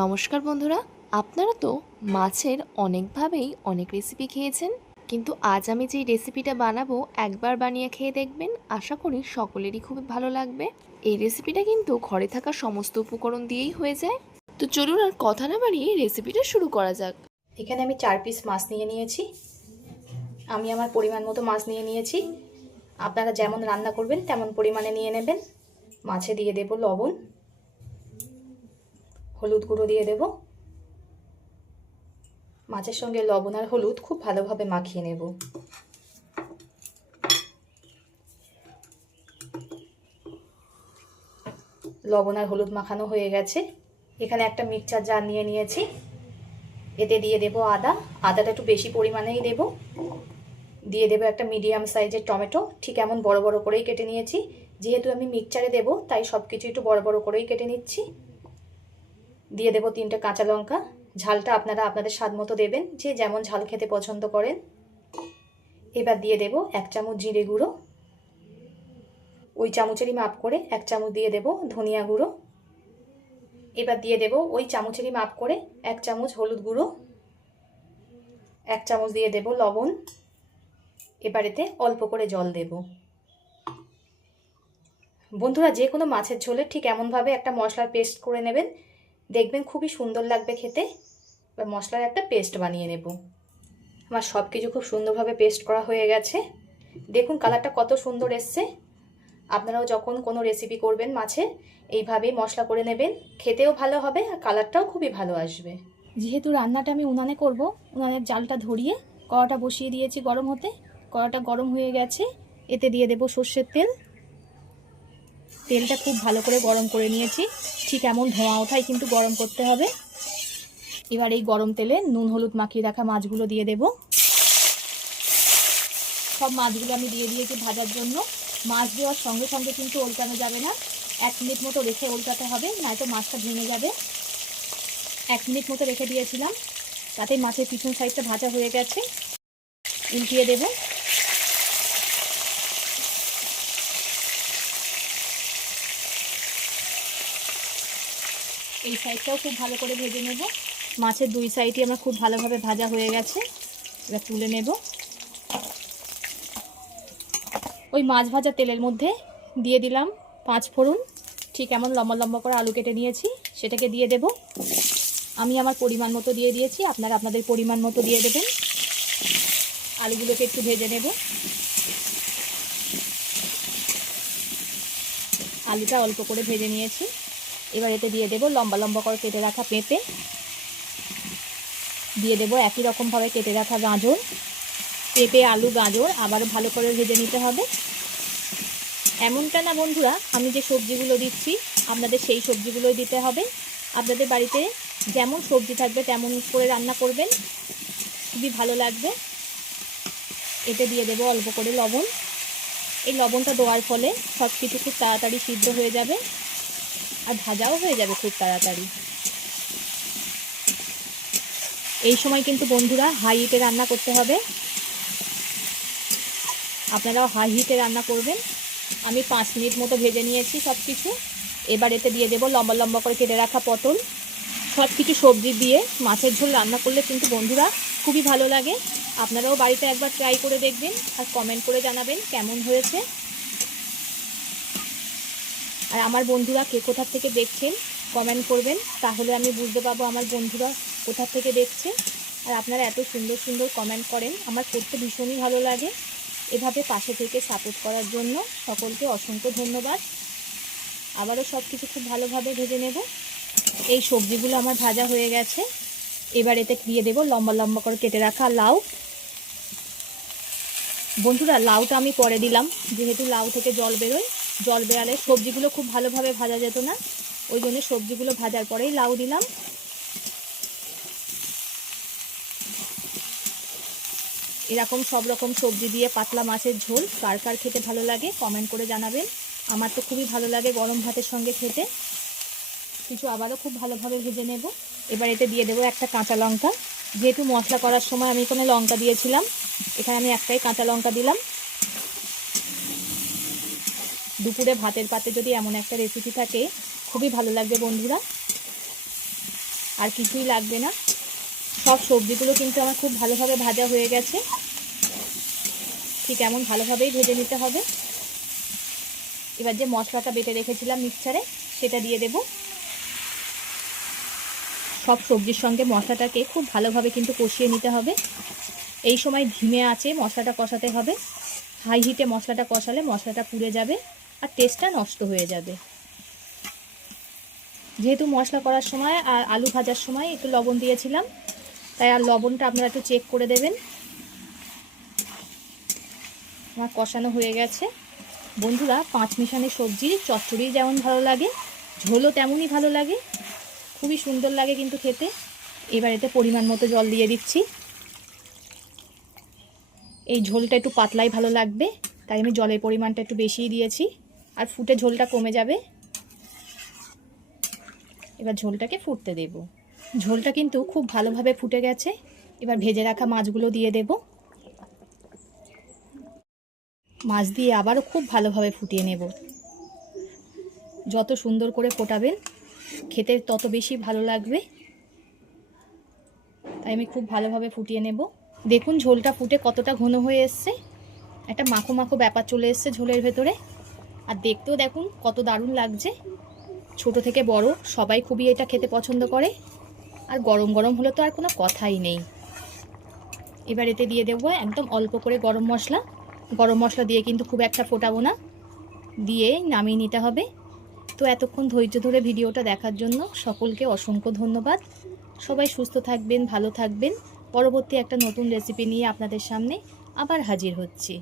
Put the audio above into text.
নমস্কার বন্ধুরা, আপনারা তো মাছের অনেকভাবেই অনেক রেসিপি খেয়েছেন, কিন্তু আজ আমি যেই রেসিপিটা বানাবো একবার বানিয়ে খেয়ে দেখবেন। আশা করি সকলেরই খুবই ভালো লাগবে। এই রেসিপিটা কিন্তু ঘরে থাকা সমস্ত উপকরণ দিয়েই হয়ে যায়। তো চলুন আর কথা না বাড়িয়ে রেসিপিটা শুরু করা যাক। এখানে আমি 4 পিস মাছ নিয়ে নিয়েছি। আমি আমার পরিমাণ মতো মাছ নিয়ে নিয়েছি। আপনারা যেমন রান্না করবেন তেমন পরিমাণে নিয়ে নেবেন। মাছে দিয়ে দেব লবণ, হলুদ গুঁড়ো দিয়ে দেব। মাছের সঙ্গে লবণ আর হলুদ খুব ভালোভাবে মাখিয়ে নেব। লবণ আর হলুদ মাখানো হয়ে গেছে। এখানে একটা মিক্সচার জার নিয়ে নিয়েছি। এতে দিয়ে দেব আদাটা একটু বেশি পরিমাণেই দেব। দিয়ে দেব একটা মিডিয়াম সাইজের টমেটো, ঠিক এমন বড় বড় করেই কেটে নিয়েছি। যেহেতু আমি মিক্সচারে দেব তাই সব কিছু একটু বড় বড় করেই কেটে নিচ্ছি। দিয়ে দেব 3টে কাঁচা লঙ্কা। ঝালটা আপনারা আপনাদের স্বাদ মতো দেবেন, যে যেমন ঝাল খেতে পছন্দ করেন। এবার দিয়ে দেব 1 চামচ জিরে গুঁড়ো। ওই চামচেরই মাপ করে 1 চামচ দিয়ে দেব ধনিয়া গুঁড়ো। এবার দিয়ে দেব ওই চামচেরই মাপ করে 1 চামচ হলুদ গুঁড়ো। 1 চামচ দিয়ে দেব লবণ। এবার এতে অল্প করে জল দেব। বন্ধুরা, যে কোনো মাছের ঝোলে ঠিক এমনভাবে একটা মশলার পেস্ট করে নেবেন, দেখবেন খুবই সুন্দর লাগবে খেতে। এবার মশলার একটা পেস্ট বানিয়ে নেব। আমার সব কিছু খুব সুন্দরভাবে পেস্ট করা হয়ে গেছে। দেখুন কালারটা কত সুন্দর এসছে। আপনারাও যখন কোনো রেসিপি করবেন মাছে, এইভাবেই মশলা করে নেবেন। খেতেও ভালো হবে আর কালারটাও খুবই ভালো আসবে। যেহেতু রান্নাটা আমি উনানে করব, উনানের জালটা ধরিয়ে কড়াটা বসিয়ে দিয়েছি গরম হতে। কড়াটা গরম হয়ে গেছে। এতে দিয়ে দেব সর্ষের তেল। তেলটা খুব ভালো করে গরম করে নিয়েছি। ঠিক এমন ধোঁয়া ওঠায় কিন্তু গরম করতে হবে। এবার এই গরম তেলে নুন হলুদ মাখিয়ে রাখা মাছগুলো দিয়ে দেব। সব মাছগুলো আমি দিয়ে দিয়েছি ভাজার জন্য। মাছ দেওয়ার সঙ্গে সঙ্গে কিন্তু উল্টানো যাবে না, 1 মিনিট মতো রেখে উল্টাতে হবে, নয়তো মাছটা ভেঙে যাবে। 1 মিনিট মতো রেখে দিয়েছিলাম, তাতে মাছের পিছন সাইডটা ভাজা হয়ে গেছে। উল্টিয়ে দেব। এই সাইডটাও খুব ভালো করে ভেজে নেব। মাছের 2 সাইডই আমার খুব ভালোভাবে ভাজা হয়ে গেছে। এবার তুলে নেব। ওই মাছ ভাজা তেলের মধ্যে দিয়ে দিলাম 5 ফোড়ন। ঠিক এমন লম্বা লম্বা করে আলু কেটে নিয়েছি, সেটাকে দিয়ে দেব। আমি আমার পরিমাণ মতো দিয়ে দিয়েছি, আপনারা আপনাদের পরিমাণ মতো দিয়ে দেবেন। আলুগুলোকে একটু ভেজে নেব। আলুটা অল্প করে ভেজে নিয়েছি। এবার এতে দিয়ে দেব লম্বা লম্বা করে কেটে রাখা পেঁপে। দিয়ে দেব একই রকমভাবে কেটে রাখা গাজর। পেঁপে আলু গাজর আবারও ভালো করে ভেজে নিতে হবে। এমনটা না বন্ধুরা, আমি যে সবজিগুলো দিচ্ছি আপনাদের সেই সবজিগুলোই দিতে হবে। আপনাদের বাড়িতে যেমন সবজি থাকবে তেমন করে রান্না করবেন, খুবই ভালো লাগবে। এতে দিয়ে দেবো অল্প করে লবণ। এই লবণটা দেওয়ার ফলে সব কিছু খুব তাড়াতাড়ি সিদ্ধ হয়ে যাবে আর ভাজাও হয়ে যাবে খুব তাড়াতাড়ি। এই সময় কিন্তু বন্ধুরা হাই হিটে রান্না করতে হবে। আপনারাও হাই হিটে রান্না করবেন। আমি 5 মিনিট মতো ভেজে নিয়েছি সব কিছু। এবার এতে দিয়ে দেবো লম্বা লম্বা করে কেটে রাখা পটল। সব কিছু সবজি দিয়ে মাছের ঝোল রান্না করলে কিন্তু বন্ধুরা খুবই ভালো লাগে। আপনারাও বাড়িতে একবার ট্রাই করে দেখবেন আর কমেন্ট করে জানাবেন কেমন হয়েছে। আর আমার বন্ধুরা কে কোথা থেকে দেখছেন কমেন্ট করবেন, তাহলে আমি বুঝতে পারবো আমার বন্ধুরা কোথা থেকে দেখছে। আর আপনারা এত সুন্দর সুন্দর কমেন্ট করেন, আমার করতে ভীষণই ভালো লাগে। এভাবে পাশে থেকে সাপোর্ট করার জন্য সকলকে অসংখ্য ধন্যবাদ। আবারও সব কিছু খুব ভালোভাবে ভেজে নেব। এই সবজিগুলো আমার ভাজা হয়ে গেছে। এবার এতে দিয়ে দেব লম্বা লম্বা করে কেটে রাখা লাউ। বন্ধুরা লাউটা আমি পরে দিলাম, যেহেতু লাউ থেকে জল বেরোয়, জল বেরালে সবজিগুলো খুব ভালোভাবে ভাজা যেত না, ওই জন্য সবজিগুলো ভাজার পরেই লাউ দিলাম। এরকম সব রকম সবজি দিয়ে পাতলা মাছের ঝোল কার কার খেতে ভালো লাগে কমেন্ট করে জানাবেন। আমার তো খুবই ভালো লাগে গরম ভাতের সঙ্গে খেতে। কিছু আবারও খুব ভালোভাবে ভেজে নেব। এবার এতে দিয়ে দেবো একটা কাঁচা লঙ্কা। যেহেতু মশলা করার সময় আমি কোনো লঙ্কা দিয়েছিলাম, এখানে আমি একটাই কাঁচা লঙ্কা দিলাম। দুপুরে ভাতের পাতে যদি এমন একটা রেসিপি থাকে খুবই ভালো লাগবে বন্ধুরা। আর কিছুই লাগবে না। সব সবজিগুলো কিন্তু আমার খুব ভালোভাবে ভাজা হয়ে গেছে। ঠিক এমন ভালোভাবেই ভেজে নিতে হবে। এবার যে মশলাটা বেটে রেখেছিলাম মিক্সচারে সেটা দিয়ে দেব। সব সবজির সঙ্গে মশলাটাকে খুব ভালোভাবে কিন্তু কষিয়ে নিতে হবে। এই সময় ধিমে আঁচে মশলাটা কষাতে হবে। হাই হিটে মশলাটা কষালে মশলাটা পুড়ে যাবে আর টেস্টটা নষ্ট হয়ে যাবে। যেহেতু মশলা করার সময় আর আলু ভাজার সময় একটু লবণ দিয়েছিলাম, তাই আর লবণটা আপনারা একটু চেক করে দেবেন। আমার কষানো হয়ে গেছে। বন্ধুরা, পাঁচমিশালি সবজির চচ্চড়ি যেমন ভালো লাগে, ঝোলও তেমনই ভালো লাগে, খুবই সুন্দর লাগে কিন্তু খেতে। এবার এতে পরিমাণ মতো জল দিয়ে দিচ্ছি। এই ঝোলটা একটু পাতলাই ভালো লাগবে, তাই আমি জলের পরিমাণটা একটু বেশিই দিয়েছি। আর ফুটে ঝোলটা কমে যাবে। এবার ঝোলটাকে ফুটতে দেব। ঝোলটা কিন্তু খুব ভালোভাবে ফুটে গেছে। এবার ভেজে রাখা মাছগুলো দিয়ে দেব। মাছ দিয়ে আবারও খুব ভালোভাবে ফুটিয়ে নেব। যত সুন্দর করে ফোটাবেন খেতে তত বেশি ভালো লাগবে, তাই আমি খুব ভালোভাবে ফুটিয়ে নেব। দেখুন ঝোলটা ফুটে কতটা ঘন হয়ে এসছে, একটা মাখো মাখো ব্যাপার চলে এসছে ঝোলের ভেতরে। আর দেখতেও দেখুন কত দারুণ লাগছে। ছোট থেকে বড় সবাই খুবই এটা খেতে পছন্দ করে। আর গরম গরম হলে তো আর কোনো কথাই নেই। এবার এতে দিয়ে দেবো একদম অল্প করে গরম মশলা। গরম মশলা দিয়ে কিন্তু খুব একটা ফোটাবো না, দিয়ে নামিয়ে নিতে হবে। তো এতক্ষণ ধৈর্য ধরে ভিডিওটা দেখার জন্য সকলকে অসংখ্য ধন্যবাদ। সবাই সুস্থ থাকবেন, ভালো থাকবেন। পরবর্তী একটা নতুন রেসিপি নিয়ে আপনাদের সামনে আবার হাজির হচ্ছি।